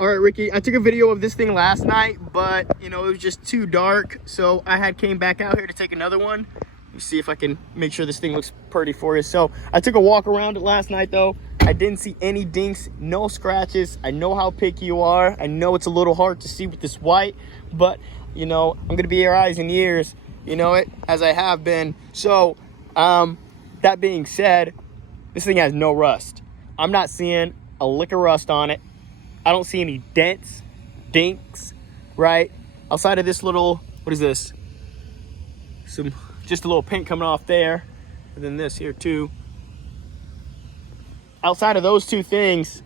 All right, Ricky, I took a video of this thing last night, but you know, it was just too dark. So I came back out here to take another one. Let me see if I can make sure this thing looks pretty for you. So I took a walk around it last night though. I didn't see any dinks, no scratches. I know how picky you are. I know it's a little hard to see with this white, but you know, I'm gonna be your eyes and ears, you know it, as I have been. So that being said, this thing has no rust. I'm not seeing a lick of rust on it. I don't see any dents, dinks, right? Outside of this little, what is this? Just a little paint coming off there. And then this here too. Outside of those two things,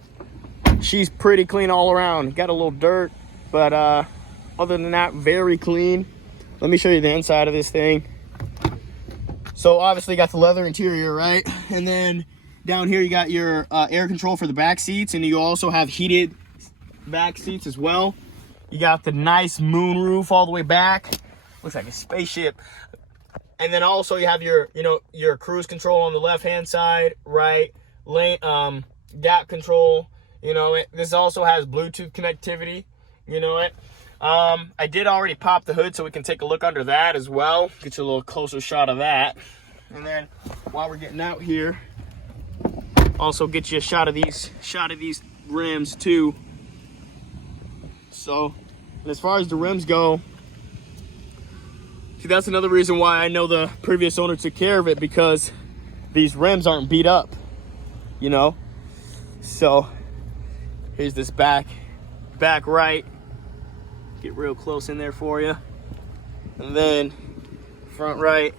she's pretty clean all around. Got a little dirt, but other than that, very clean. Let me show you the inside of this thing. So obviously got the leather interior, right? And then down here you got your air control for the back seats, and you also have heated back seats as well. You got the nice moon roof all the way back. Looks like a spaceship. And then also you have your, you know, your cruise control on the left-hand side, right? Lane, gap control, you know it. This also has Bluetooth connectivity, you know it. I did already pop the hood so we can take a look under that as well. Get you a little closer shot of that. And then while we're getting out here, also get you a shot of these rims too. So, and as far as the rims go, see, that's another reason why I know the previous owner took care of it, because these rims aren't beat up, you know. So here's this back right. Get real close in there for you. And then front right.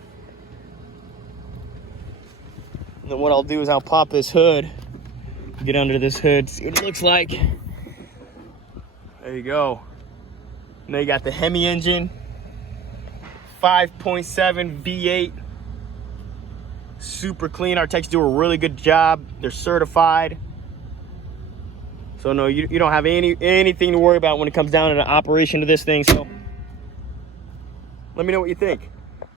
And then what I'll do is I'll pop this hood, get under this hood, see what it looks like. There you go. Now you got the Hemi engine, 5.7 V8, super clean. Our techs do a really good job. They're certified. So no, you don't have anything to worry about when it comes down to the operation of this thing. So let me know what you think.